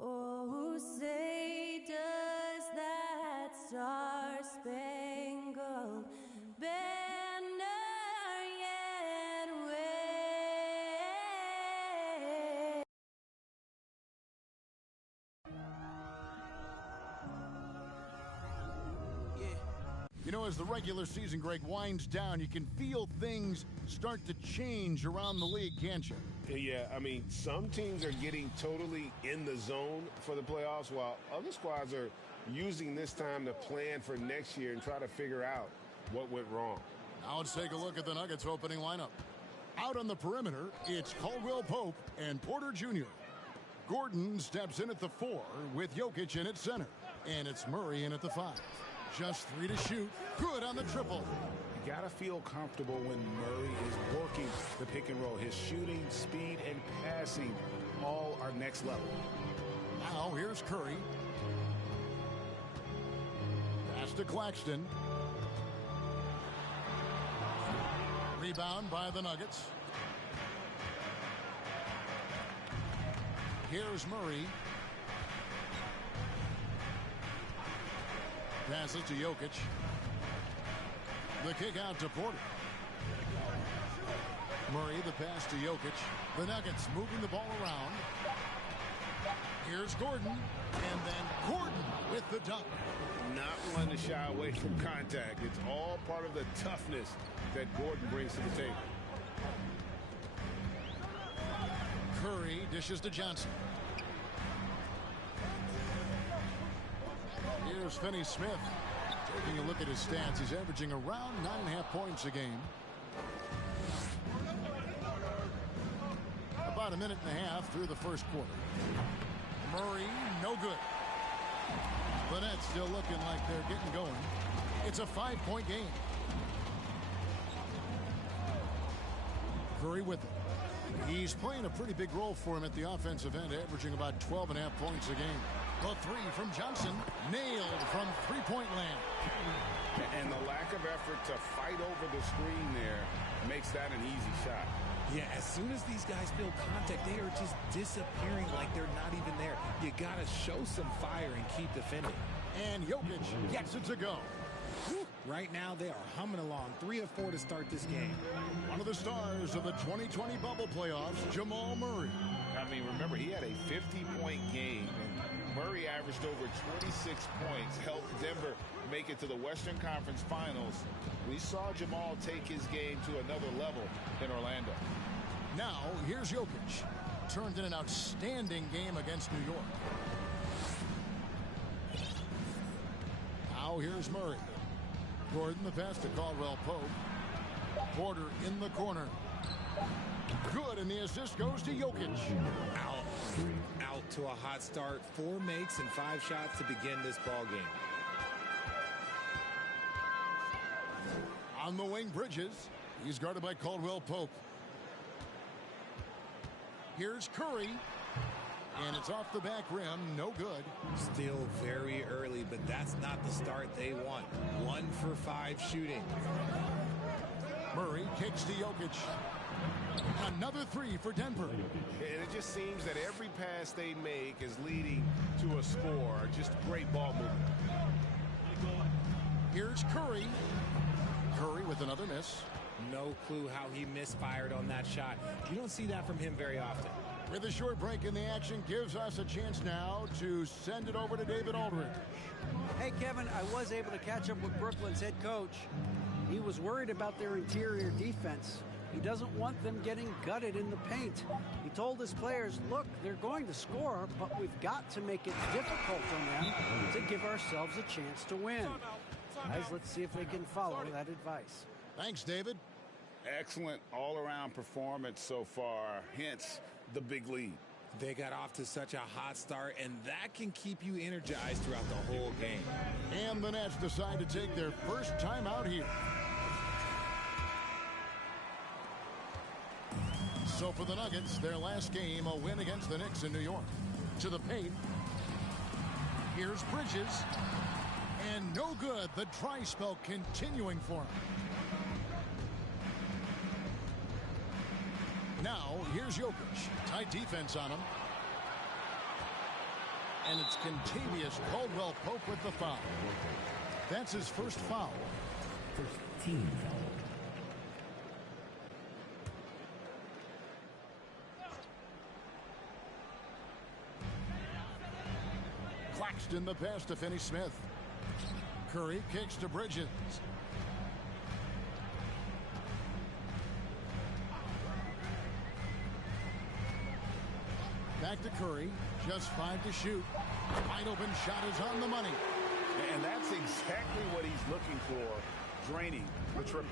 Oh, say does that star-spangled banner yet wave? You know, as the regular season, Greg, winds down, you can feel things start to change around the league, can't you? Yeah, I mean, some teams are getting totally in the zone for the playoffs, while other squads are using this time to plan for next year and try to figure out what went wrong. Now let's take a look at the Nuggets opening lineup. Out on the perimeter, it's Caldwell Pope and Porter Jr. Gordon steps in at the 4 with Jokic in at center. And it's Murray in at the 5. Just 3 to shoot. Good on the triple. You got to feel comfortable when Murray is working the pick and roll. His shooting, speed, and passing all are next level. Now here's Curry. Pass to Claxton. Rebound by the Nuggets. Here's Murray. Passes to Jokic. The kick out to Porter. Murray, the pass to Jokic. The Nuggets moving the ball around. Here's Gordon. And then Gordon with the dunk. Not one to shy away from contact. It's all part of the toughness that Gordon brings to the table. Curry dishes to Johnson. Here's Finney-Smith. Taking a look at his stats, he's averaging around 9.5 points a game. About a minute and a half through the first quarter. Murray, no good. The Nets still looking like they're getting going. It's a 5-point game. Curry with it. He's playing a pretty big role for him at the offensive end, averaging about 12.5 points a game. The 3 from Johnson, nailed from three-point land. And the lack of effort to fight over the screen there makes that an easy shot. Yeah, as soon as these guys feel contact, they are just disappearing like they're not even there. You got to show some fire and keep defending. And Jokic gets it to go. Right now, they are humming along. 3 of 4 to start this game. One of the stars of the 2020 bubble playoffs, Jamal Murray. I mean, remember, he had a 50-point game, and Murray averaged over 26 points, helped Denver make it to the Western Conference Finals. We saw Jamal take his game to another level in Orlando. Now, here's Jokic. Turned in an outstanding game against New York. Now, here's Murray. Gordon, the pass to Caldwell Pope. Porter in the corner. Good, and the assist goes to Jokic. Out to a hot start. 4 makes and 5 shots to begin this ball game. On the wing, Bridges. He's guarded by Caldwell Pope. Here's Curry. And it's off the back rim. No good. Still very early, but that's not the start they want. 1 for 5 shooting. Murray kicks to Jokic. Another 3 for Denver. And it just seems that every pass they make is leading to a score. Just great ball movement. Here's Curry. Curry with another miss. No clue how he misfired on that shot. You don't see that from him very often. With a short break in the action, gives us a chance now to send it over to David Aldridge. Hey, Kevin, I was able to catch up with Brooklyn's head coach. He was worried about their interior defense. He doesn't want them getting gutted in the paint. He told his players, look, they're going to score, but we've got to make it difficult on them to give ourselves a chance to win. Guys, let's see if they can follow that advice. Thanks, David. Excellent all-around performance so far, hence the big lead. They got off to such a hot start, and that can keep you energized throughout the whole game. And the Nets decide to take their first time out here. So for the Nuggets, their last game, a win against the Knicks in New York. To the paint. Here's Bridges. And no good. The dry spell continuing for him. Now, here's Jokic. Tight defense on him. And it's Contavious Caldwell Pope with the foul. That's his first foul. First team foul. Claxton the pass to Finney-Smith. Curry kicks to Bridges. Back to Curry. Just 5 to shoot. Wide open shot is on the money. And that's exactly what he's looking for, draining the triple.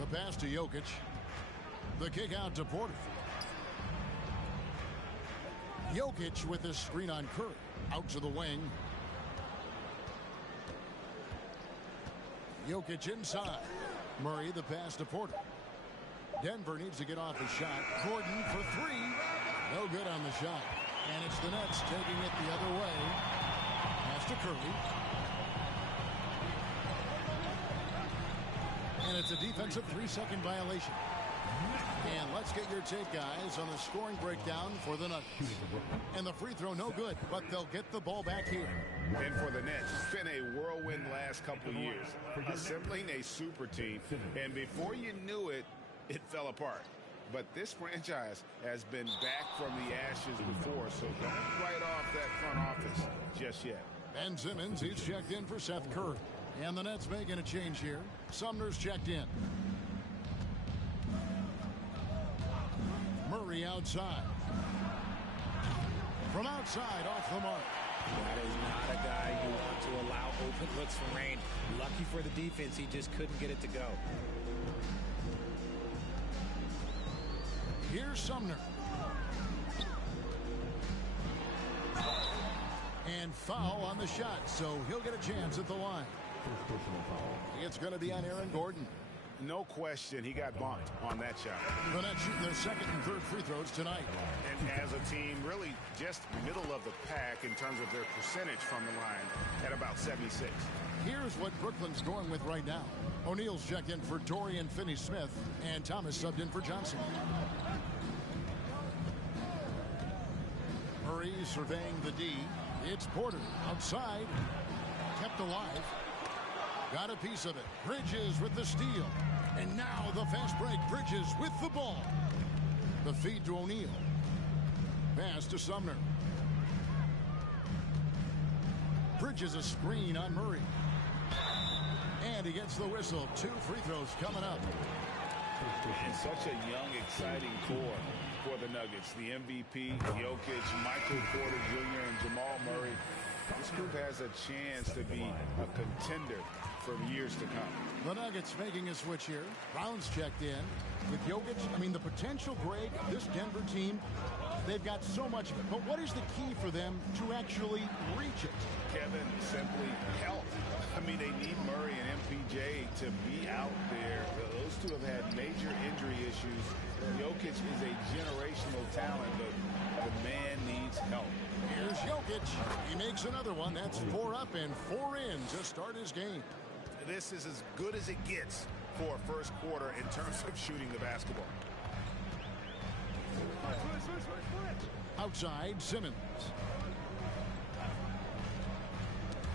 The pass to Jokic. The kick out to Porter. Jokic with his screen on Curry. Out to the wing. Jokic inside. Murray the pass to Porter. Denver needs to get off the shot. Gordon for 3. No good on the shot. And it's the Nets taking it the other way. Pass to Curry. And it's a defensive 3-second violation. And let's get your take, guys, on the scoring breakdown for the Nuggets. And the free throw, no good, but they'll get the ball back here. And for the Nets, it's been a whirlwind last couple of years, assembling a super team. And before you knew it, it fell apart. But this franchise has been back from the ashes before, so don't write off that front office just yet. Ben Simmons, he's checked in for Seth Curry. And the Nets making a change here. Sumner's checked in. Murray outside. From outside, off the mark. That is not a guy you want to allow open looks from range. Lucky for the defense, he just couldn't get it to go. Here's Sumner. And foul on the shot, so he'll get a chance at the line. It's going to be on Aaron Gordon. No question, he got bumped on that shot. The Nets shoot their second and third free throws tonight. And as a team, really just middle of the pack in terms of their percentage from the line at about 76. Here's what Brooklyn's going with right now. O'Neal's checked in for Dorian Finney-Smith, and Thomas subbed in for Johnson. Murray surveying the D. It's Porter outside. Kept alive. Got a piece of it. Bridges with the steal. And now the fast break. Bridges with the ball. The feed to O'Neal. Pass to Sumner. Bridges a screen on Murray. And he gets the whistle. 2 free throws coming up. And such a young, exciting core for the Nuggets. The MVP, Jokic, Michael Porter Jr., and Jamal Murray. This group has a chance to be a contender for years to come. The Nuggets making a switch here. Brown's checked in. With Jokic, I mean, the potential, Greg, this Denver team, they've got so much of it. But what is the key for them to actually reach it? Kevin, simply health. I mean, they need Murray and MPJ to be out there. Those two have had major injury issues. Jokic is a generational talent, but the man needs help. Here's Jokic. He makes another one. That's 4 up and 4 in to start his game. This is as good as it gets for a first quarter in terms of shooting the basketball. Outside, Simmons.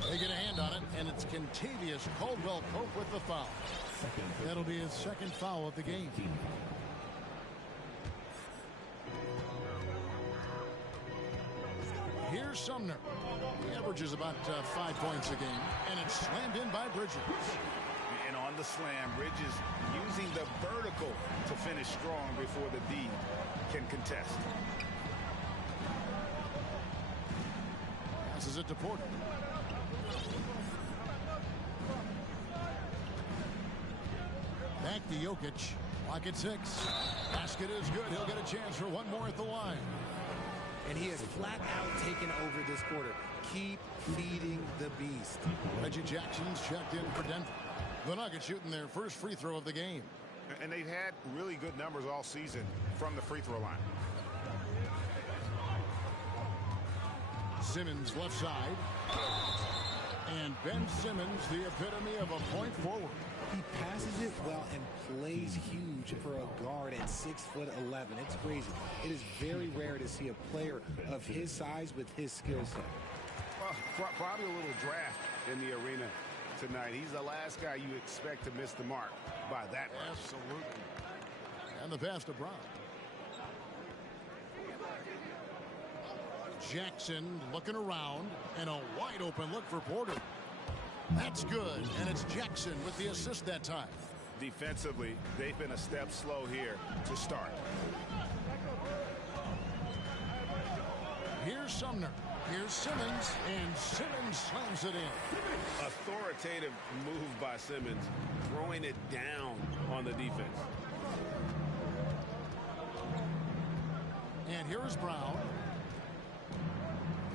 They get a hand on it, and it's Contavious Caldwell Pope with the foul. That'll be his second foul of the game. Here's Sumner. He averages about 5 points a game, and it's slammed in by Bridges. And on the slam, Bridges using the vertical to finish strong before the D can contest. Passes it to Porter. Back to Jokic. Lock at 6. Basket is good. He'll get a chance for one more at the line. And he has flat out taken over this quarter. Keep feeding the beast. Reggie Jackson's checked in for Denver. The Nuggets shooting their first free throw of the game. And they've had really good numbers all season from the free throw line. Simmons left side. And Ben Simmons, the epitome of a point forward. He passes it well and plays huge for a guard at 6'11". It's crazy. It is very rare to see a player of his size with his skill set. Well, probably a little draft in the arena tonight. He's the last guy you expect to miss the mark by that much. Absolutely. And the pass to Brown. Jackson looking around, and a wide open look for Porter. That's good, and it's Jackson with the assist that time. Defensively, they've been a step slow here to start. Here's Sumner. Here's Simmons, and Simmons slams it in. Authoritative move by Simmons, throwing it down on the defense. And here is Brown.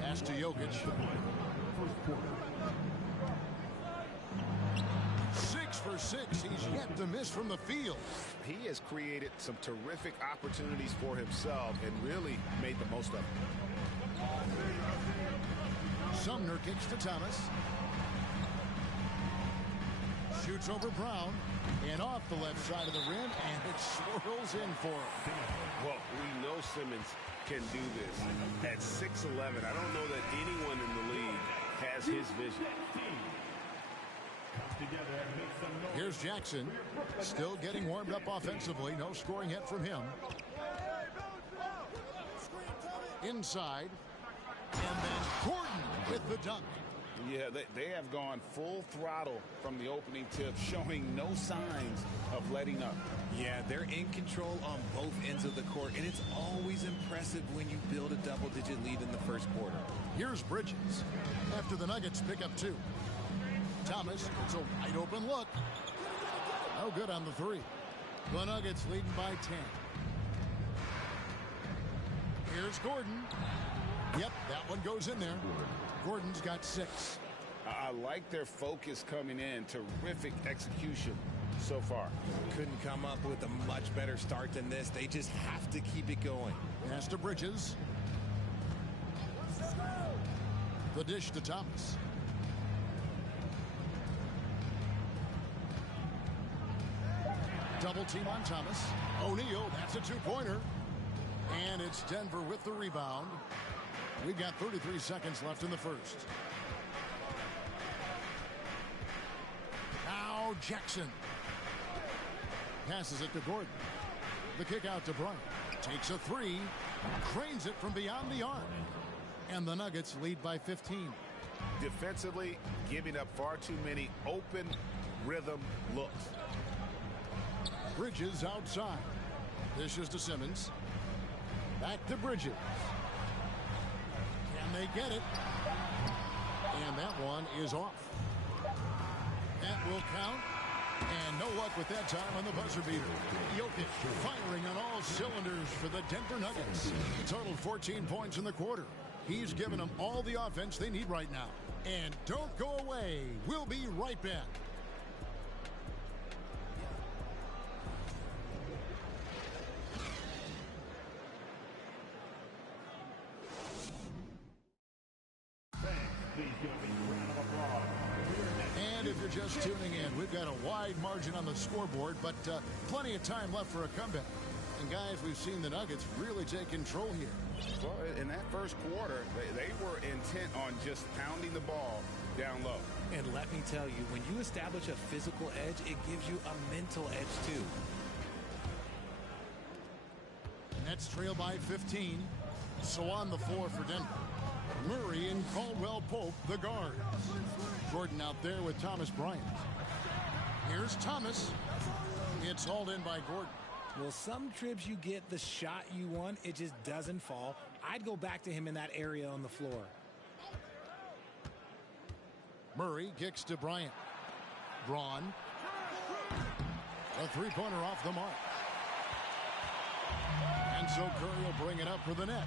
Pass to Jokic. 6 for 6. He's yet to miss from the field. He has created some terrific opportunities for himself and really made the most of it. Sumner kicks to Thomas. Shoots over Brown and off the left side of the rim, and it swirls in for him. Well, we know Simmons can do this. At 6'11", I don't know that anyone in the league has his vision. Here's Jackson, still getting warmed up offensively. No scoring yet from him. Inside, and then Gordon with the dunk. Yeah, they have gone full throttle from the opening tip, showing no signs of letting up. Yeah, they're in control on both ends of the court, and it's always impressive when you build a double-digit lead in the first quarter. Here's Bridges after the Nuggets pick up 2. Thomas, it's a wide open look. No good on the 3. The Nuggets leading by 10. Here's Gordon. Yep, that one goes in there. Gordon's got 6. I like their focus coming in. Terrific execution so far. Couldn't come up with a much better start than this. They just have to keep it going. Pass to Bridges. The dish to Thomas. Double team on Thomas. O'Neal, that's a 2-pointer. And it's Denver with the rebound. We've got 33 seconds left in the first. Now Jackson. Passes it to Gordon. The kick out to Bryant. Takes a 3. Cranes it from beyond the arc. And the Nuggets lead by 15. Defensively, giving up far too many open rhythm looks. Bridges outside. This is to Simmons. Back to Bridges. Can they get it? And that one is off. That will count. And no luck with that time on the buzzer beater. Jokic firing on all cylinders for the Denver Nuggets. He totaled 14 points in the quarter. He's given them all the offense they need right now. And don't go away. We'll be right back. And if you're just tuning in, we've got a wide margin on the scoreboard, but plenty of time left for a comeback. And guys, we've seen the Nuggets really take control here. Well, in that first quarter, they were intent on just pounding the ball down low. And let me tell you, when you establish a physical edge, it gives you a mental edge too. Nets trail by 15. So on the floor for Denver, Murray and Caldwell Pope, the guards. Gordon out there with Thomas Bryant. Here's Thomas. It's hauled in by Gordon. Well, some trips you get the shot you want, it just doesn't fall. I'd go back to him in that area on the floor. Murray kicks to Bryant. Braun. A three-pointer off the mark. And so Curry will bring it up for the Nets.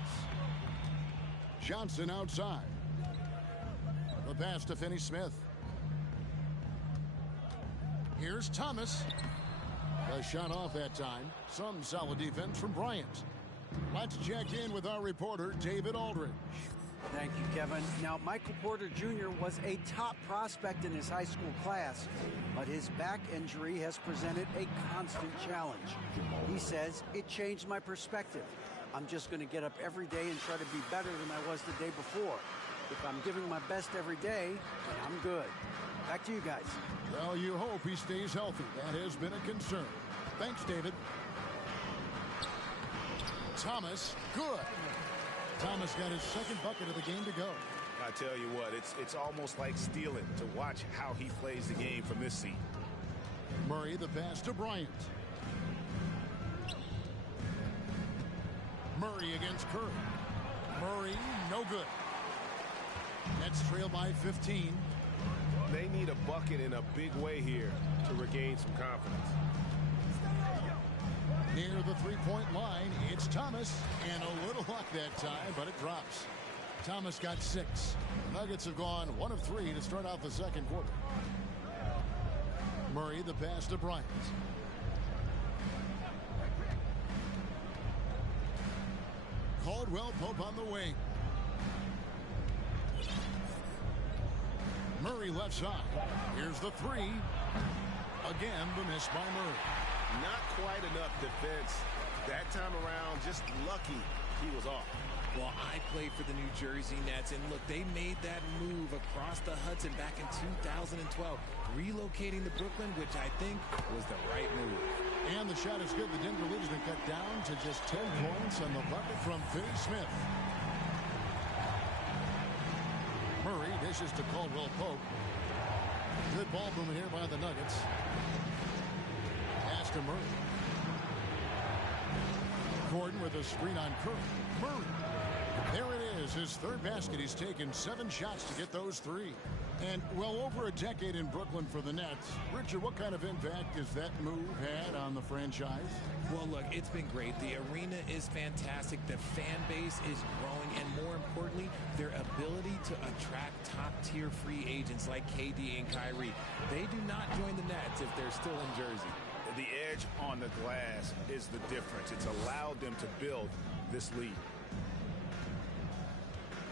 Johnson outside. The pass to Finney-Smith. Here's Thomas. A shot off that time. Some solid defense from Bryant. Let's check in with our reporter, David Aldridge. Thank you, Kevin. Now, Michael Porter Jr. was a top prospect in his high school class, but his back injury has presented a constant challenge. He says, it changed my perspective. I'm just going to get up every day and try to be better than I was the day before. If I'm giving my best every day, then I'm good. Back to you guys. Well, you hope he stays healthy. That has been a concern. Thanks, David. Thomas, good. Thomas got his second bucket of the game to go. I tell you what, it's almost like stealing to watch how he plays the game from this seat. Murray, the pass to Bryant. Murray against Curry. Murray, no good. Nets trail by 15. They need a bucket in a big way here to regain some confidence. Near the three-point line, it's Thomas, and a little luck that time, but it drops. Thomas got 6. Nuggets have gone 1 of 3 to start out the second quarter. Murray, the pass to Bryant. Caldwell Pope on the wing. Murray left side. Here's the 3. Again, the miss by Murray. Not quite enough defense. That time around, just lucky he was off. Well, I played for the New Jersey Nets, and look, they made that move across the Hudson back in 2012, relocating to Brooklyn, which I think was the right move. And the shot is good. The Denver lead has been cut down to just 10 points on the bucket from Finney Smith. Murray dishes to Caldwell Pope. Good ball movement here by the Nuggets. Pass to Murray. Gordon with a screen on Curry. Murray. There it is, his third basket. He's taken 7 shots to get those 3. And well over a decade in Brooklyn for the Nets. Richard, what kind of impact has that move had on the franchise? Well, look, it's been great. The arena is fantastic. The fan base is growing. And more importantly, their ability to attract top-tier free agents like KD and Kyrie. They do not join the Nets if they're still in Jersey. The edge on the glass is the difference. It's allowed them to build this lead.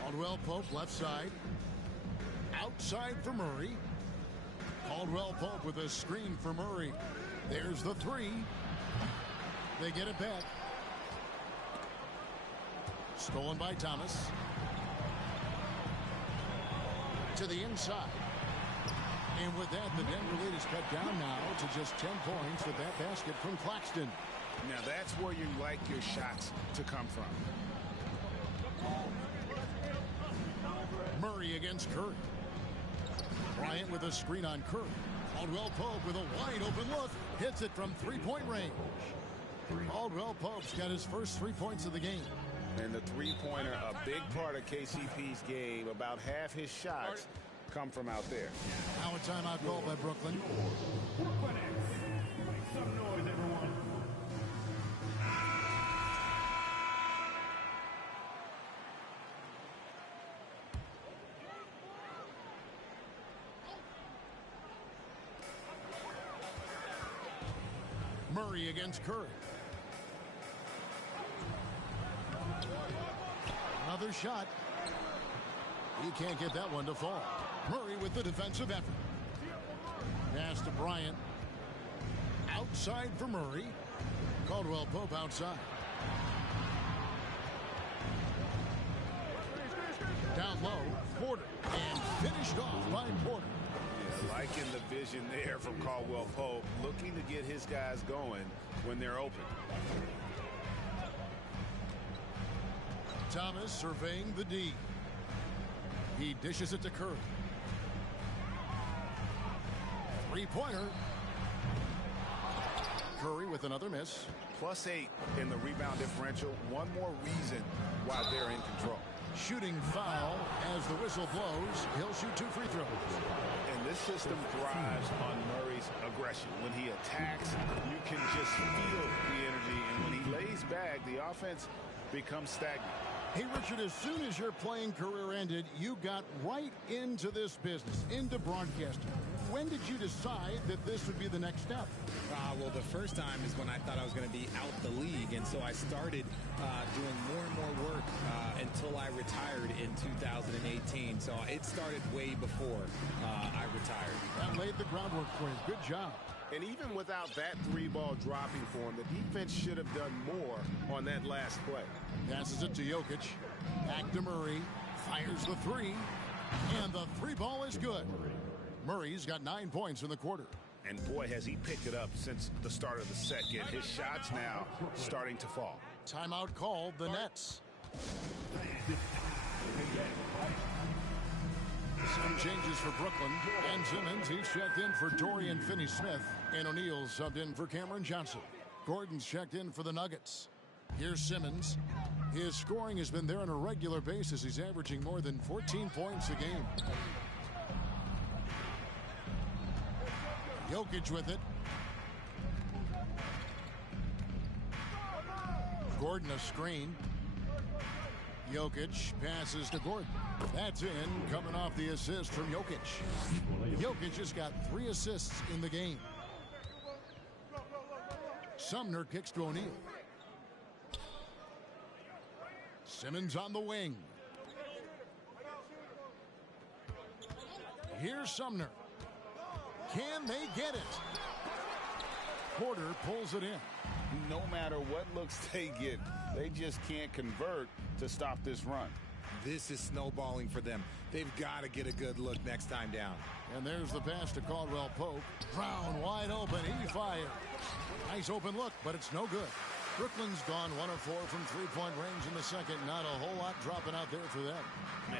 Caldwell Pope left side. Outside for Murray. Caldwell Pope with a screen for Murray. There's the 3. They get it back. Stolen by Thomas. To the inside. And with that, the Denver lead is cut down now to just 10 points with that basket from Claxton. Now that's where you like your shots to come from. Murray against Curry. Bryant with a screen on Curry. Caldwell Pope with a wide open look. Hits it from 3-point range. Caldwell Pope's got his first 3 points of the game. And the three-pointer, a big part of KCP's game. About half his shots come from out there. Now a timeout called by Brooklyn. Make some noise, everyone. Murray against Curry. Another shot. He can't get that one to fall. Murray with the defensive effort. Pass to Bryant. Outside for Murray. Caldwell Pope outside. Down low, Porter. And finished off by Porter. Liking the vision there from Caldwell Pope, looking to get his guys going when they're open. Thomas surveying the D. He dishes it to Curry. Three-pointer. Curry with another miss. +8 in the rebound differential. One more reason why they're in control. Shooting foul as the whistle blows. He'll shoot 2 free throws. And this system thrives on Murray's aggression. When he attacks, you can just feel the energy. And when he lays back, the offense becomes stagnant. Hey, Richard, as soon as your playing career ended, you got right into this business, into broadcasting. When did you decide that this would be the next step? Well, the first time is when I thought I was going to be out the league, and so I started doing more and more work until I retired in 2018. So it started way before I retired. That laid the groundwork for you. Good job. And even without that 3-ball dropping for him, the defense should have done more on that last play. Passes it to Jokic. Back to Murray. Fires the 3. And the 3-ball is good. Murray's got 9 points in the quarter. And boy, has he picked it up since the start of the second. His shots now starting to fall. Timeout called, the Nets. Some changes for Brooklyn. Ben Simmons, he's checked in for Dorian Finney-Smith. And O'Neal subbed in for Cameron Johnson. Gordon's checked in for the Nuggets. Here's Simmons. His scoring has been there on a regular basis. He's averaging more than 14 points a game. Jokic with it. Gordon a screen. Jokic passes to Gordon. That's in, coming off the assist from Jokic. Jokic has got 3 assists in the game. Sumner kicks to O'Neal. Simmons on the wing. Here's Sumner. Can they get it? Porter pulls it in. No matter what looks they get, they just can't convert to stop this run. This is snowballing for them. They've got to get a good look next time down. And there's the pass to Caldwell Pope. Brown wide open. He fired. Nice open look, but it's no good. Brooklyn's gone 1 of 4 from 3-point range in the second. Not a whole lot dropping out there for them.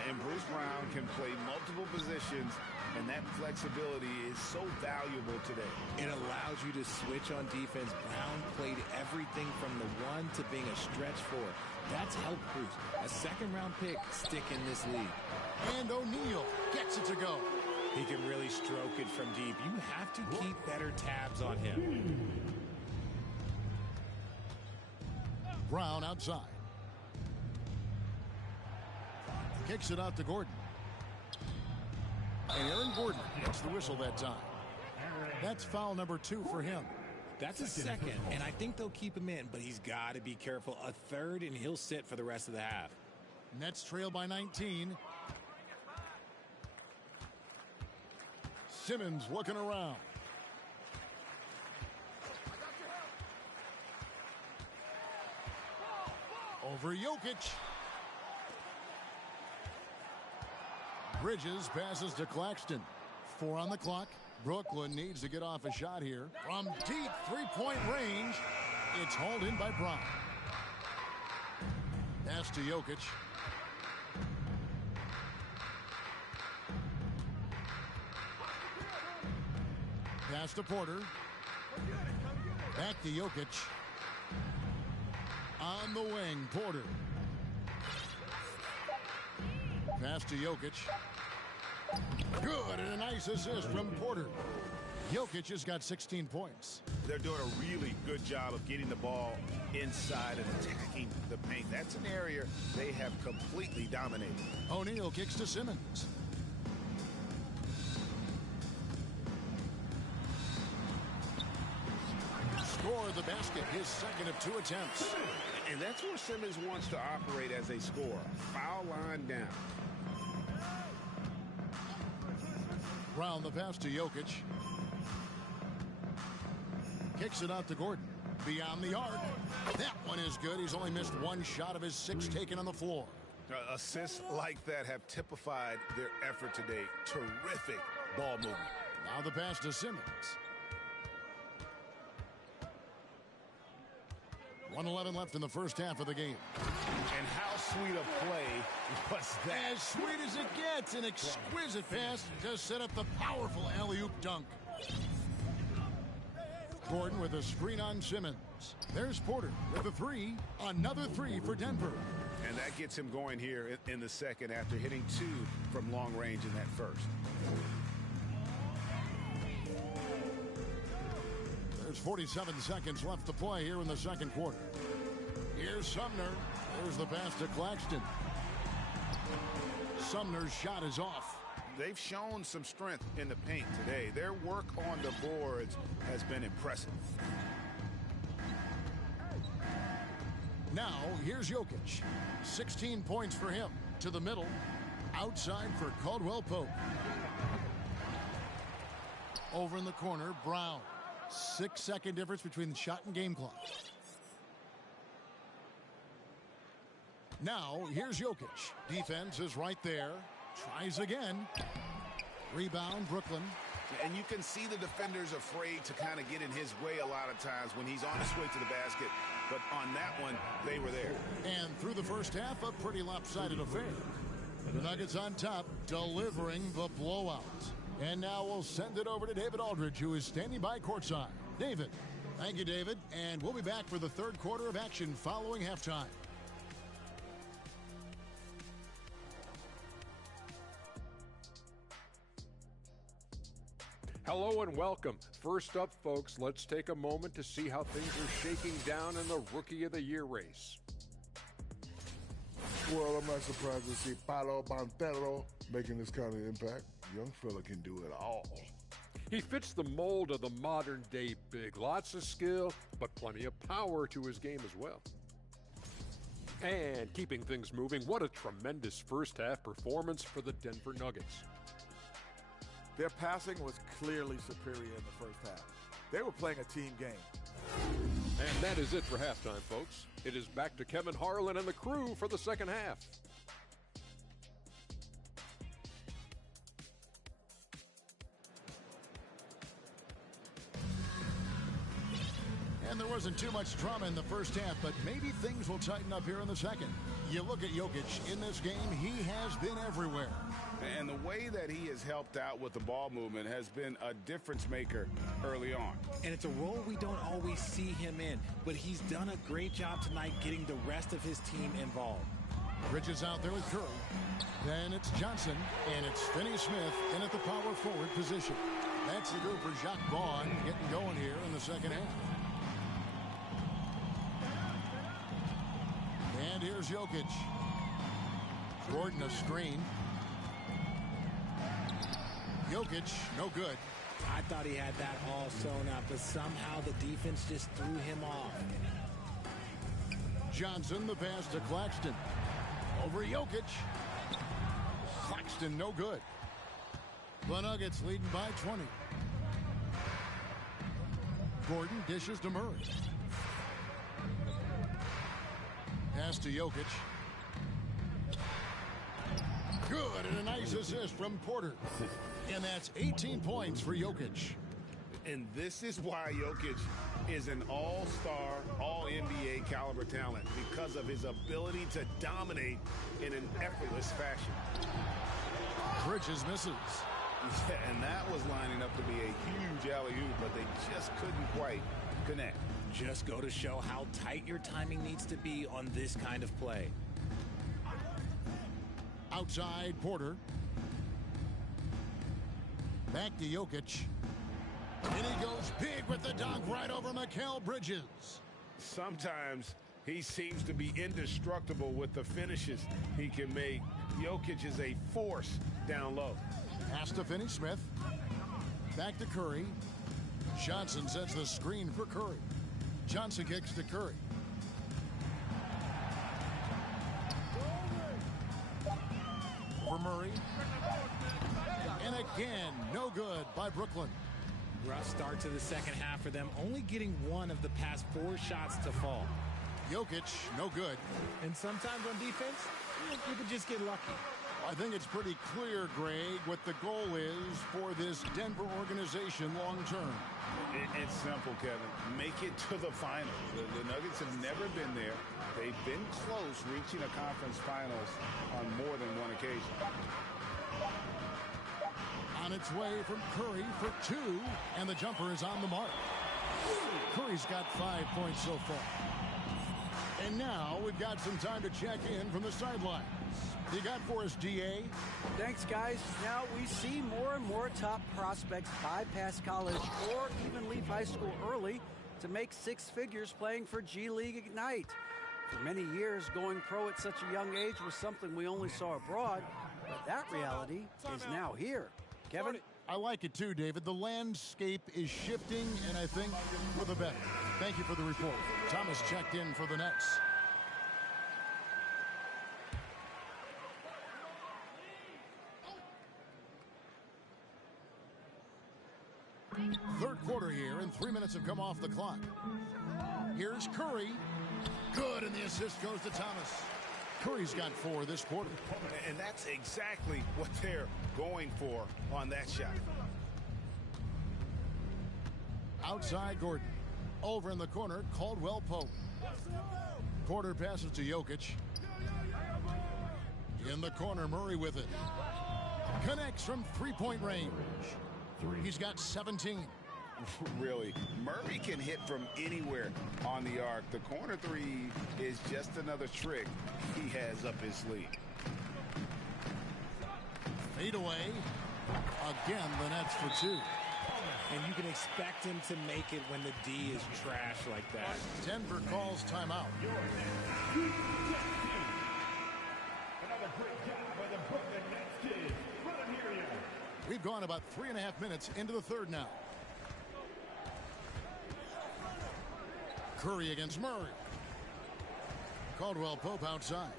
And Bruce Brown can play multiple positions, and that flexibility is so valuable today. It allows you to switch on defense. Brown played everything from the 1 to being a stretch 4. That's helped Bruce. A second-round pick stick in this league. And O'Neal gets it to go. He can really stroke it from deep. You have to keep better tabs on him. Brown outside. Kicks it out to Gordon. And Aaron Gordon gets the whistle that time. That's foul number 2 for him. That's a second, and I think they'll keep him in, but he's got to be careful. A third, and he'll sit for the rest of the half. Nets trail by 19. Simmons looking around. Over Jokic. Bridges passes to Claxton. 4 on the clock. Brooklyn needs to get off a shot here. From deep 3-point range, it's hauled in by Brown. Pass to Jokic. Pass to Porter. Back to Jokic. On the wing, Porter. Pass to Jokic. Good, and a nice assist from Porter. Jokic has got 16 points. They're doing a really good job of getting the ball inside and attacking the paint. That's an area they have completely dominated. O'Neal kicks to Simmons. Score the basket, his second of 2 attempts. And that's where Simmons wants to operate as a scorer. Foul line down. Brown the pass to Jokic. Kicks it out to Gordon. Beyond the arc. That one is good. He's only missed 1 shot of his 6 taken on the floor. Assists like that have typified their effort today. Terrific ball movement. Now the pass to Simmons. 1:11 left in the first half of the game. And how sweet a play was that? As sweet as it gets. An exquisite pass to set up the powerful alley-oop dunk. Gordon with a screen on Simmons. There's Porter with a 3. Another 3 for Denver. And that gets him going here in the second after hitting 2 from long range in that first. There's 47 seconds left to play here in the second quarter. Here's Sumner. There's the pass to Claxton. Sumner's shot is off. They've shown some strength in the paint today. Their work on the boards has been impressive. Now, here's Jokic. 16 points for him. To the middle. Outside for Caldwell Pope. Over in the corner, Brown. 6-second difference between the shot and game clock. Now, here's Jokic. Defense is right there. Tries again. Rebound, Brooklyn. And you can see the defenders afraid to kind of get in his way a lot of times when he's on his way to the basket. But on that one, they were there. And through the first half, a pretty lopsided affair. The Nuggets on top, delivering the blowout. And now we'll send it over to David Aldridge, who is standing by courtside. David. Thank you, David. And we'll be back for the third quarter of action following halftime. Hello and welcome. First up, folks, let's take a moment to see how things are shaking down in the Rookie of the Year race. Well, I'm not surprised to see Paolo Banchero making this kind of impact. Young fella can do it all. He fits the mold of the modern-day big. Lots of skill, but plenty of power to his game as well. And keeping things moving, what a tremendous first-half performance for the Denver Nuggets. Their passing was clearly superior in the first half. They were playing a team game. And that is it for halftime, folks. It is back to Kevin Harlan and the crew for the second half. And there wasn't too much drama in the first half, but maybe things will tighten up here in the second. You look at Jokic in this game, he has been everywhere. And the way that he has helped out with the ball movement has been a difference maker early on. And it's a role we don't always see him in, but he's done a great job tonight getting the rest of his team involved. Bridges out there with Curry. Then it's Johnson, and it's Finney-Smith in at the power forward position. That's the group for Jacques Vaughn getting going here in the second half. And here's Jokic. Gordon a screen. Jokic, no good. I thought he had that all sewn up, but somehow the defense just threw him off. Johnson, the pass to Claxton. Over Jokic. Claxton, no good. The Nuggets leading by 20. Gordon dishes to Murray. Pass to Jokic. Good, and a nice assist from Porter. And that's 18 points for Jokic. And this is why Jokic is an all-star, all-NBA caliber talent, because of his ability to dominate in an effortless fashion. Bridges misses. Yeah, and that was lining up to be a huge alley-oop, but they just couldn't quite connect. Just go to show how tight your timing needs to be on this kind of play. Outside, Porter. Back to Jokic. And he goes big with the dunk right over Mikal Bridges. Sometimes he seems to be indestructible with the finishes he can make. Jokic is a force down low. Pass to Finney-Smith. Back to Curry. Johnson sets the screen for Curry. Johnson kicks to Curry. For Murray. And again, no good by Brooklyn. Rough start to the second half for them, only getting one of the past 4 shots to fall. Jokic, no good. And sometimes on defense, you could just get lucky. I think it's pretty clear, Greg, what the goal is for this Denver organization long term. It's simple, Kevin. Make it to the finals. The Nuggets have never been there. They've been close reaching a conference finals on more than one occasion. On its way from Curry for 2, and the jumper is on the mark. Curry's got 5 points so far. And now we've got some time to check in from the sidelines. You got for us, DA? Thanks, guys. Now we see more and more top prospects bypass college or even leave high school early to make 6 figures playing for G League Ignite. For many years, going pro at such a young age was something we only saw abroad, but that reality is now here. Kevin? I like it too, David. The landscape is shifting, and I think for the better. Thank you for the report. Thomas checked in for the Nets. Third quarter here, and 3 minutes have come off the clock. Here's Curry. Good, and the assist goes to Thomas. Curry's got 4 this quarter. And that's exactly what they're going for on that shot. Outside Gordon. Over in the corner, Caldwell Pope. Porter passes to Jokic. In the corner, Murray with it. Connects from three-point range. He's got 17. Really, Murray can hit from anywhere on the arc. The corner three is just another trick he has up his sleeve. Fade away. Again, the Nets for 2. And you can expect him to make it when the D is trash like that. Denver calls timeout. We've gone about 3.5 minutes into the third now. Curry against Murray. Caldwell Pope outside.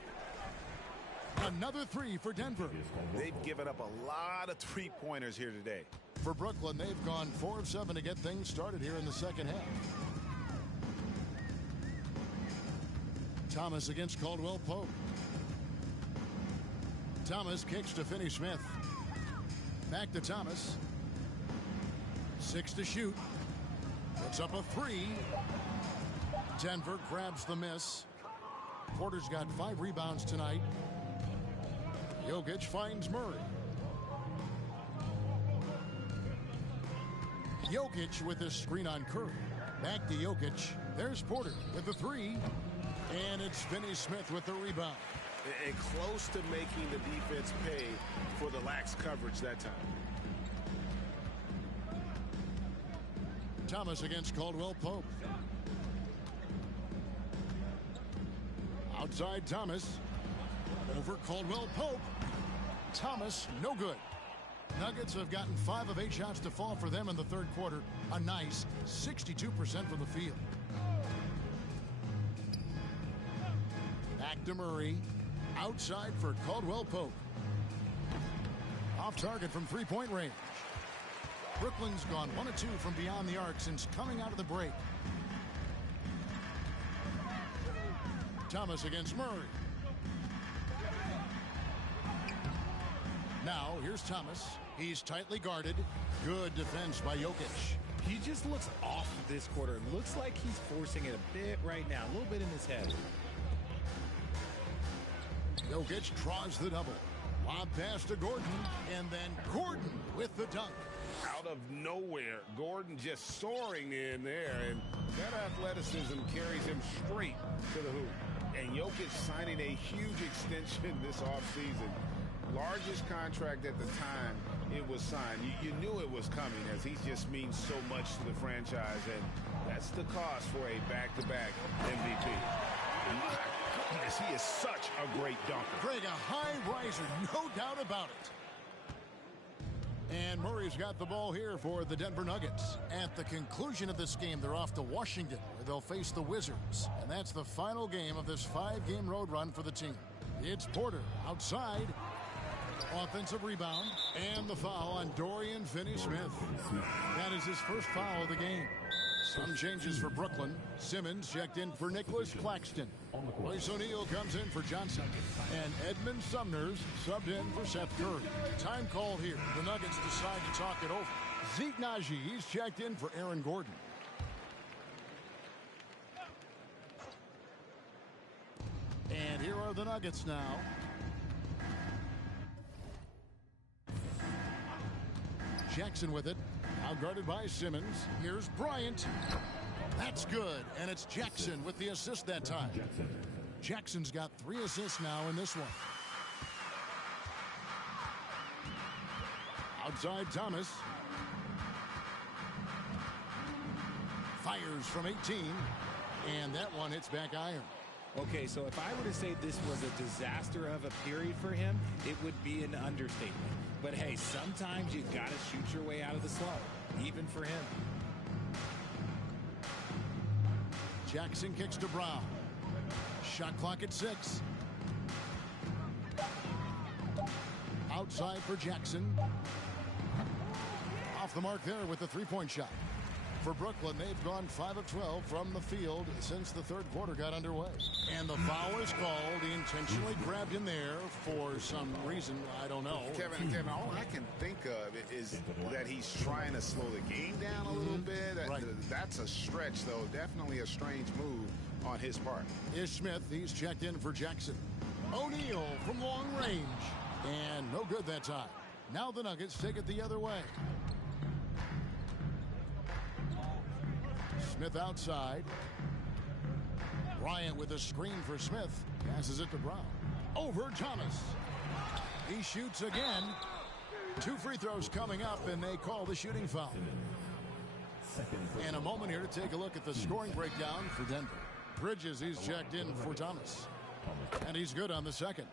Another 3 for Denver. They've given up a lot of three-pointers here today. For Brooklyn, they've gone 4 of 7 to get things started here in the second half. Thomas against Caldwell Pope. Thomas kicks to Finney-Smith. Back to Thomas. 6 to shoot. Puts up a 3. Denver grabs the miss. Porter's got 5 rebounds tonight. Jokic finds Murray. Jokic with a screen on Curry. Back to Jokic. There's Porter with the 3. And it's Finney-Smith with the rebound. And close to making the defense pay for the lax coverage that time. Thomas against Caldwell Pope. Outside Thomas. Over Caldwell Pope. Thomas, no good. Nuggets have gotten 5 of 8 shots to fall for them in the third quarter. A nice 62% from the field. Back to Murray. Outside for Caldwell Pope. Off target from three-point range. Brooklyn's gone 1 of 2 from beyond the arc since coming out of the break. Thomas against Murray. Now, here's Thomas. He's tightly guarded. Good defense by Jokic. He just looks off this quarter. It looks like he's forcing it a bit right now, a little bit in his head. Jokic draws the double. Lob pass to Gordon, and then Gordon with the dunk. Out of nowhere, Gordon just soaring in there, and that athleticism carries him straight to the hoop. And Jokic signing a huge extension this offseason. Largest contract at the time it was signed. You knew it was coming, as he just means so much to the franchise, and that's the cost for a back-to-back MVP. My goodness, he is such a great dunker. Greg, a high riser, no doubt about it. And Murray's got the ball here for the Denver Nuggets. At the conclusion of this game, they're off to Washington, where they'll face the Wizards. And that's the final game of this 5-game road run for the team. It's Porter outside. Offensive rebound and the foul on Dorian Finney-Smith. That is his first foul of the game. Some changes for Brooklyn. Simmons checked in for Nicholas Claxton. Royce O'Neal comes in for Johnson. And Edmund Sumner's subbed in for Seth Curry. Time called here. The Nuggets decide to talk it over. Zeke Naji, he's checked in for Aaron Gordon. And here are the Nuggets now. Jackson with it. Now guarded by Simmons. Here's Bryant. That's good. And it's Jackson with the assist that time. Jackson's got 3 assists now in this one. Outside Thomas. Fires from 18. And that one hits back iron. Okay, so if I were to say this was a disaster of a period for him, it would be an understatement. But hey, sometimes you got to shoot your way out of the slump, even for him. Jackson kicks to Brown. Shot clock at 6. Outside for Jackson. Off the mark there with the three-point shot. For Brooklyn, they've gone 5 of 12 from the field since the third quarter got underway. And the foul is called. He intentionally grabbed in there for some reason. I don't know. Kevin, all I can think of is that he's trying to slow the game down a little bit. Right. That's a stretch, though. Definitely a strange move on his part. Ish Smith, he's checked in for Jackson. O'Neal from long range. And no good that time. Now the Nuggets take it the other way. Smith outside. Bryant with a screen for Smith. Passes it to Brown. Over Thomas. He shoots again. 2 free throws coming up, and they call the shooting foul. And a moment here to take a look at the scoring breakdown for Denver. Bridges, he's checked in for Thomas. And he's good on the second.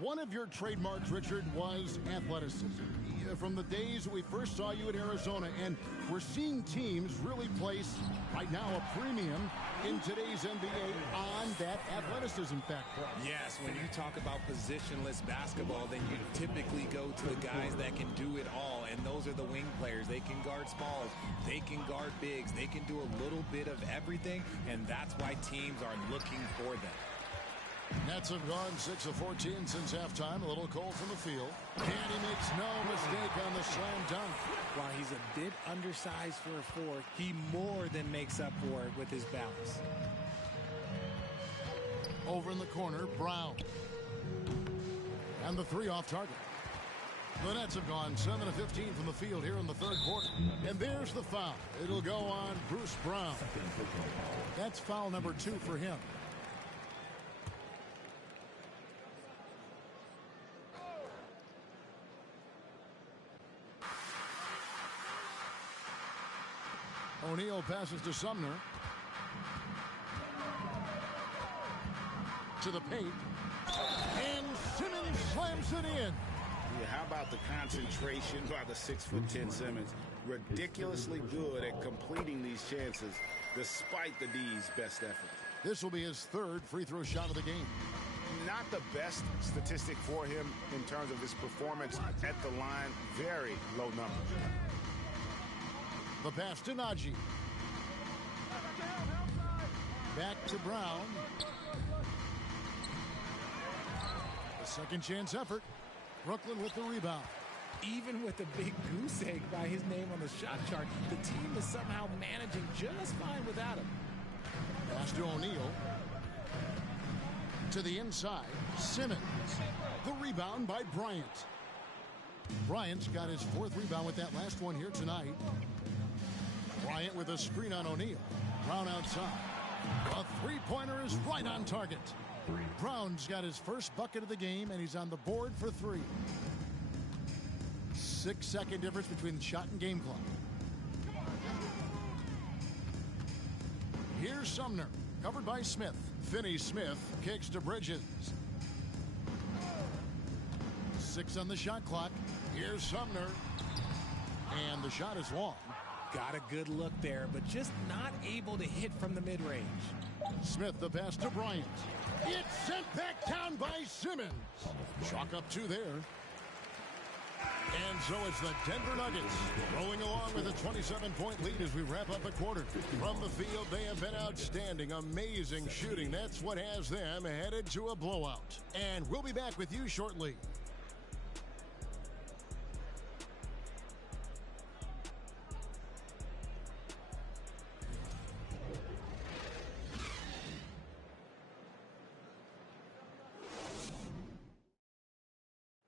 One of your trademarks, Richard, was athleticism. From the days we first saw you at Arizona, and we're seeing teams really place, right now, a premium in today's NBA on that athleticism factor. Yes, when you talk about positionless basketball, then you typically go to the guys that can do it all, and those are the wing players. They can guard smalls, they can guard bigs, they can do a little bit of everything, and that's why teams are looking for them. Nets have gone 6 of 14 since halftime. A little cold from the field. And he makes no mistake on the slam dunk. While he's a bit undersized for a 4, he more than makes up for it with his balance. Over in the corner, Brown. And the 3 off target. The Nets have gone 7 of 15 from the field here in the third quarter. And there's the foul. It'll go on Bruce Brown. That's foul number 2 for him. O'Neal passes to Sumner. To the paint. And Simmons slams it in. Yeah, how about the concentration by the 6'10" Simmons? Ridiculously good at completing these chances despite the D's best effort. This will be his 3rd free throw shot of the game. Not the best statistic for him in terms of his performance at the line. Very low number. The pass to Najee. Back to Brown. The second chance effort. Brooklyn with the rebound. Even with a big goose egg by his name on the shot chart, the team is somehow managing just fine without him. Pass to O'Neal. To the inside. Simmons. The rebound by Bryant. Bryant's got his 4th rebound with that last one here tonight. Bryant with a screen on O'Neal. Brown outside. A three-pointer is right on target. Brown's got his first bucket of the game, and he's on the board for 3. 6-second difference between the shot and game clock. Here's Sumner, covered by Smith. Finney-Smith kicks to Bridges. 6 on the shot clock. Here's Sumner. And the shot is long. Got a good look there, but just not able to hit from the mid-range. Smith the pass to Bryant. It's sent back down by Simmons. Chalk up 2 there. And so it's the Denver Nuggets rolling along with a 27-point lead as we wrap up the quarter. From the field, they have been outstanding. Amazing shooting. That's what has them headed to a blowout. And we'll be back with you shortly.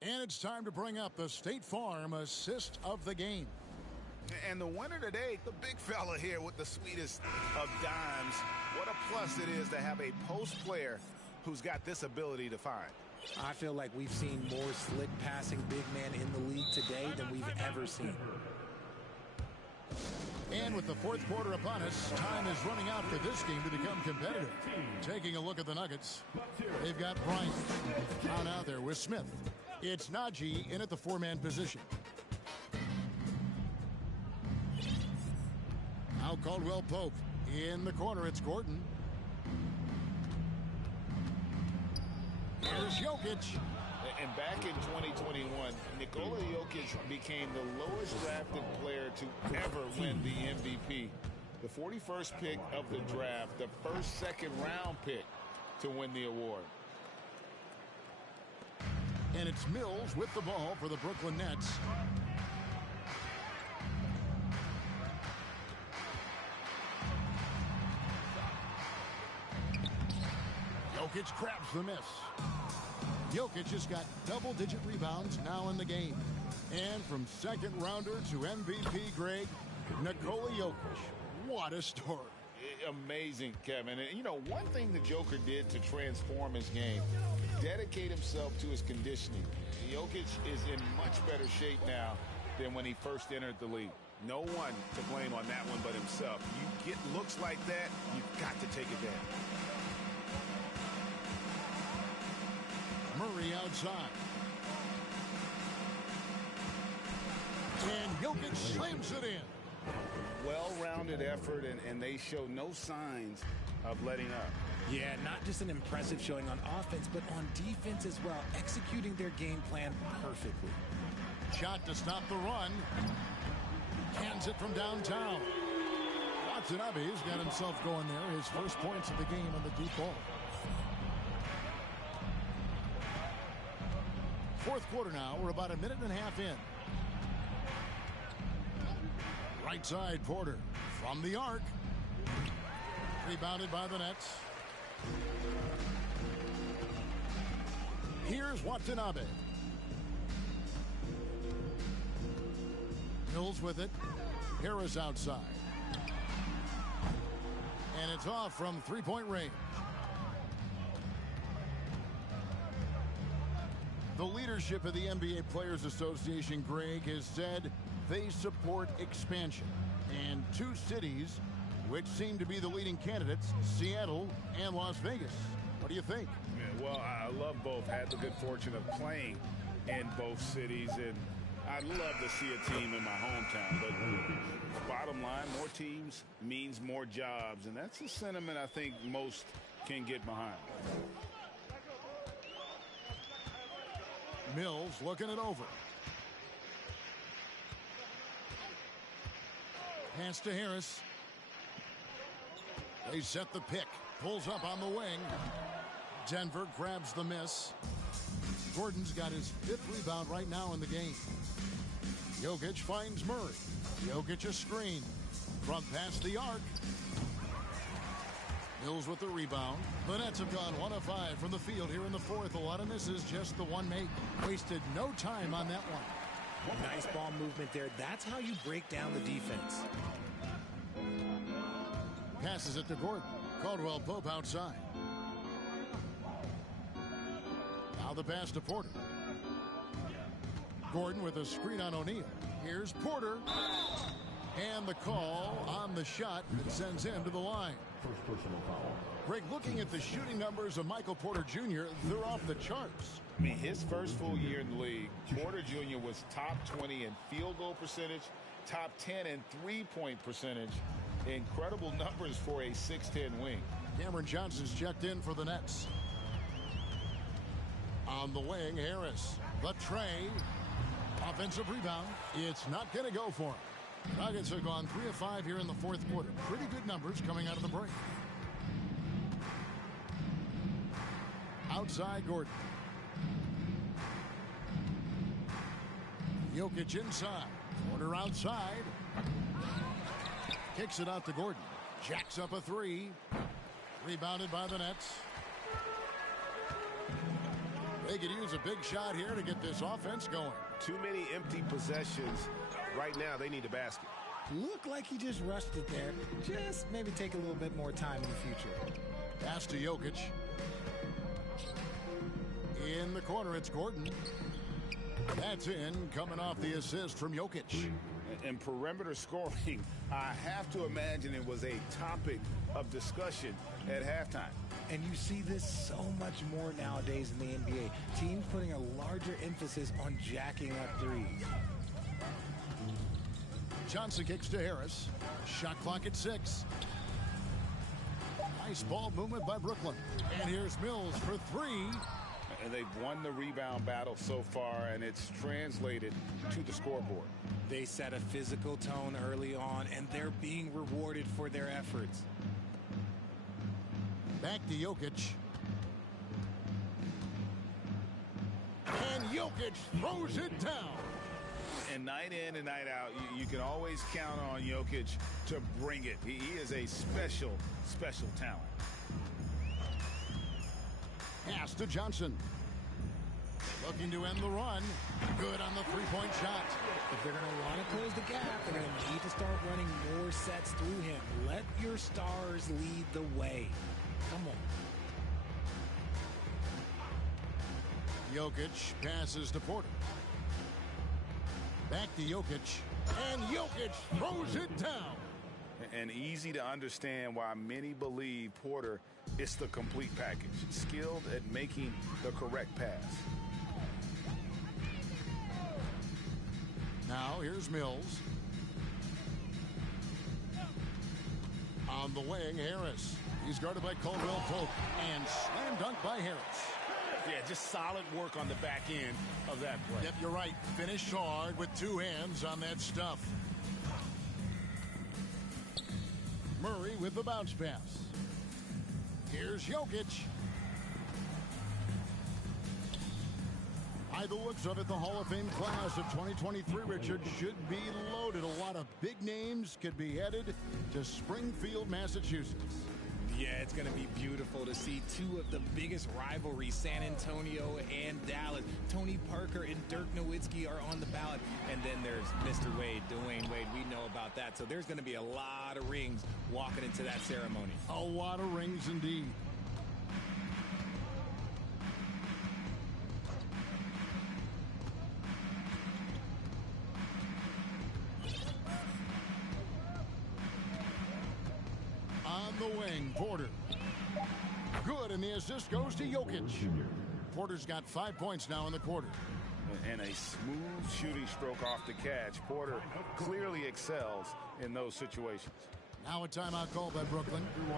And it's time to bring up the State Farm assist of the game. And the winner today, the big fella here with the sweetest of dimes. What a plus it is to have a post player who's got this ability to find. I feel like we've seen more slick passing big man in the league today than we've ever seen. And with the fourth quarter upon us, time is running out for this game to become competitive. Taking a look at the Nuggets, they've got Bryant out there with Smith. It's Najee in at the four-man position. Now Caldwell Pope in the corner. It's Gordon. Here's Jokic. And back in 2021, Nikola Jokic became the lowest drafted player to ever win the MVP. The 41st pick of the draft, the first second-round pick to win the award. And it's Mills with the ball for the Brooklyn Nets. Jokic grabs the miss. Jokic has got double-digit rebounds now in the game. And from second rounder to MVP, Greg, Nikola Jokic. What a story. Amazing, Kevin. And, you know, one thing the Joker did to transform his game, dedicate himself to his conditioning. Jokic is in much better shape now than when he first entered the league. No one to blame on that one but himself. You get looks like that, you've got to take advantage. Murray outside. And Jokic slams it in. Well-rounded effort, and they show no signs of letting up. Yeah, not just an impressive showing on offense, but on defense as well, executing their game plan perfectly. Shot to stop the run. Hands it from downtown. Watanabe's got himself going there. His first points of the game on the deep ball. Fourth quarter now. We're about a minute and a half in. Right side, Porter from the arc. Rebounded by the Nets. Here's Watanabe. Mills with it. Harris outside. And it's off from three-point range. The leadership of the NBA Players Association, Greg, has said they support expansion. And two cities which seem to be the leading candidates, Seattle and Las Vegas. What do you think? Yeah, well, I love both. Had the good fortune of playing in both cities, and I'd love to see a team in my hometown. But bottom line, more teams means more jobs, and that's a sentiment I think most can get behind. Mills looking it over. Pass to Harris. They set the pick. Pulls up on the wing. Denver grabs the miss. Gordon's got his fifth rebound right now in the game. Jokic finds Murray. Jokic a screen. Front past the arc. Mills with the rebound. The Nets have gone 1 of 5 from the field here in the fourth. A lot of misses, just the one make. Wasted no time on that one. Nice ball movement there. That's how you break down the defense. Passes it to Gordon. Caldwell Pope outside. Now the pass to Porter. Gordon with a screen on O'Neal. Here's Porter. And the call on the shot that sends him to the line. First personal foul. Greg, looking at the shooting numbers of Michael Porter Jr., they're off the charts. I mean, his first full year in the league, Porter Jr. was top 20 in field goal percentage, top 10 in three-point percentage. Incredible numbers for a 6'10 wing. Cameron Johnson's checked in for the Nets. On the wing, Harris. The tray. Offensive rebound. It's not going to go for him. Nuggets have gone 3 of 5 here in the fourth quarter. Pretty good numbers coming out of the break. Outside, Gordon. Jokic inside. Porter outside. Kicks it out to Gordon. Jacks up a three. Rebounded by the Nets. They could use a big shot here to get this offense going. Too many empty possessions. Right now, they need a basket. Looked like he just rushed it there. Just maybe take a little bit more time in the future. Pass to Jokic. In the corner, it's Gordon. That's in, coming off the assist from Jokic. And perimeter scoring, I have to imagine it was a topic of discussion at halftime. And you see this so much more nowadays in the NBA. Teams putting a larger emphasis on jacking up threes. Johnson kicks to Harris. Shot clock at 6. Nice ball movement by Brooklyn. And here's Mills for 3. And they've won the rebound battle so far, and it's translated to the scoreboard. They set a physical tone early on, and they're being rewarded for their efforts. Back to Jokic. And Jokic throws it down. And night in and night out, you can always count on Jokic to bring it. He is a special, special talent. Pass to Johnson. Looking to end the run. Good on the three-point shot. If they're going to want to close the gap, they're going to need to start running more sets through him. Let your stars lead the way. Come on. Jokic passes to Porter. Back to Jokic. And Jokic throws it down. And easy to understand why many believe Porter is the complete package. Skilled at making the correct pass. Now here's Mills. On the wing, Harris. He's guarded by Caldwell Pope. And slam dunk by Harris. Yeah, just solid work on the back end of that play. Yep, you're right. Finished hard with 2 hands on that stuff. Murray with the bounce pass. Here's Jokic. By the looks of it, the Hall of Fame class of 2023, Richard, should be loaded. A lot of big names could be headed to Springfield, Massachusetts. Yeah, it's going to be beautiful to see 2 of the biggest rivalries, San Antonio and Dallas. Tony Parker and Dirk Nowitzki are on the ballot. And then there's Mr. Wade, Dwayne Wade. We know about that. So there's going to be a lot of rings walking into that ceremony. A lot of rings indeed. On the wing, Porter. Good, and the assist goes to Jokic. Porter's got 5 points now in the quarter. And a smooth shooting stroke off the catch. Porter clearly excels in those situations. Now a timeout called by Brooklyn. And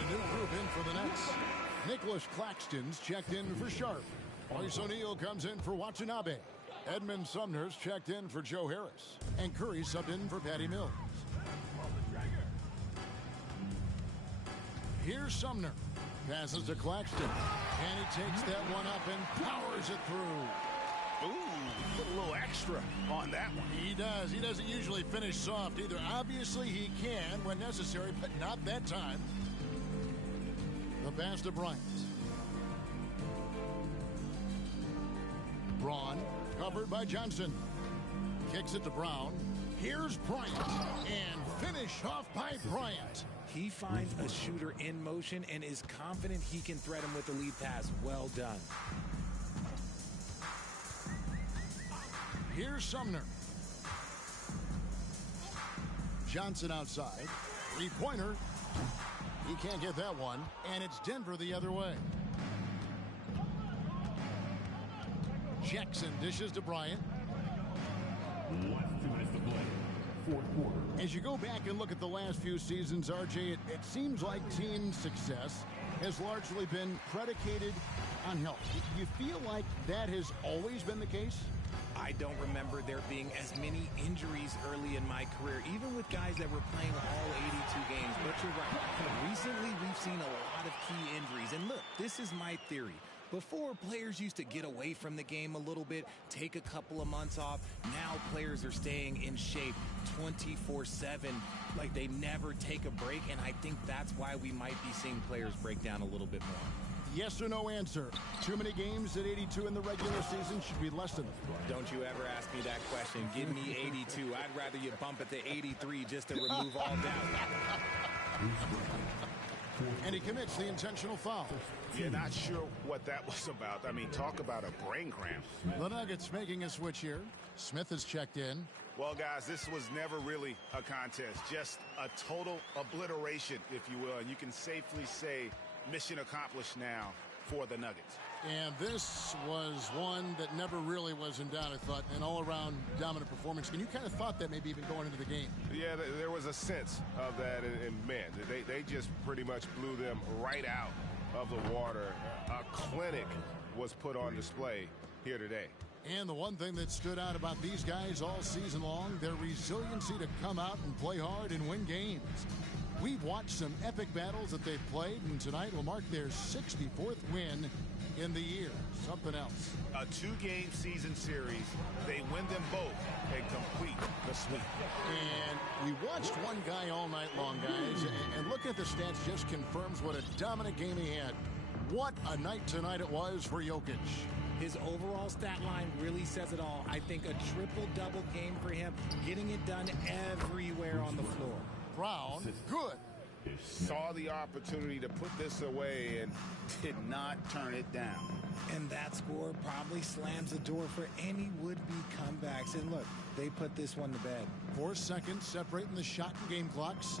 a new group in for the Nets. Nicholas Claxton's checked in for Sharp. Royce O'Neal comes in for Watanabe. Edmund Sumner's checked in for Joe Harris. And Curry subbed in for Patty Mills. Here's Sumner. Passes to Claxton. And he takes that one up and powers it through. Ooh, put a little extra on that one. He does. He doesn't usually finish soft either. Obviously, he can when necessary, but not that time. The pass to Bryant. Braun, covered by Johnson. Kicks it to Brown. Here's Bryant. And finish off by Bryant. He finds a shooter in motion and is confident he can thread him with the lead pass. Well done. Here's Sumner. Johnson outside. Three-pointer. He can't get that one. And it's Denver the other way. Jackson dishes to Bryant. As you go back and look at the last few seasons, RJ, it seems like team success has largely been predicated on health. Do you feel like that has always been the case? I don't remember there being as many injuries early in my career, even with guys that were playing all 82 games. But you're right. Recently, we've seen a lot of key injuries. And look, this is my theory. Before, players used to get away from the game a little bit, take a couple of months off. Now players are staying in shape 24/7, like they never take a break, and I think that's why we might be seeing players break down a little bit more. Yes or no answer. Too many games at 82 in the regular season should be less than. Don't you ever ask me that question. Give me 82. I'd rather you bump it to 83 just to remove all doubt. And he commits the intentional foul. You're not sure what that was about. I mean, talk about a brain cramp. The Nuggets making a switch here. Smith has checked in. Well, guys, this was never really a contest. Just a total obliteration, if you will. And you can safely say mission accomplished now for the Nuggets. And this was one that never really was in doubt, I thought. An all-around dominant performance. And you kind of thought that maybe even going into the game. Yeah, there was a sense of that. And man, they just pretty much blew them right out of the water. A clinic was put on display here today. And the one thing that stood out about these guys all season long, their resiliency to come out and play hard and win games. We've watched some epic battles that they've played, and tonight will mark their 64th win in the year. Something else. A 2-game season series. They win them both and complete the sweep. And we watched one guy all night long, guys, and looking at the stats just confirms what a dominant game he had. What a night tonight it was for Jokic. His overall stat line really says it all. I think a triple-double game for him, getting it done everywhere on the floor. Brown, good. Saw the opportunity to put this away and did not turn it down. And that score probably slams the door for any would-be comebacks. And look, they put this one to bed. 4 seconds separating the shot and game clocks.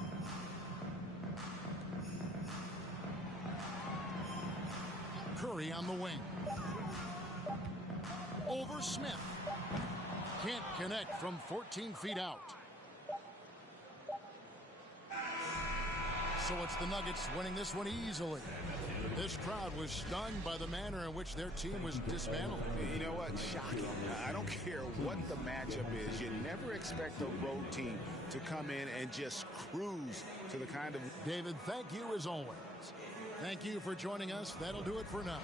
Curry on the wing. Over Smith. Can't connect from 14 feet out. So it's the Nuggets winning this one easily. This crowd was stunned by the manner in which their team was dismantled. You know what? Shocking. I don't care what the matchup is. You never expect a road team to come in and just cruise to the kind of... David, thank you as always. Thank you for joining us. That'll do it for now.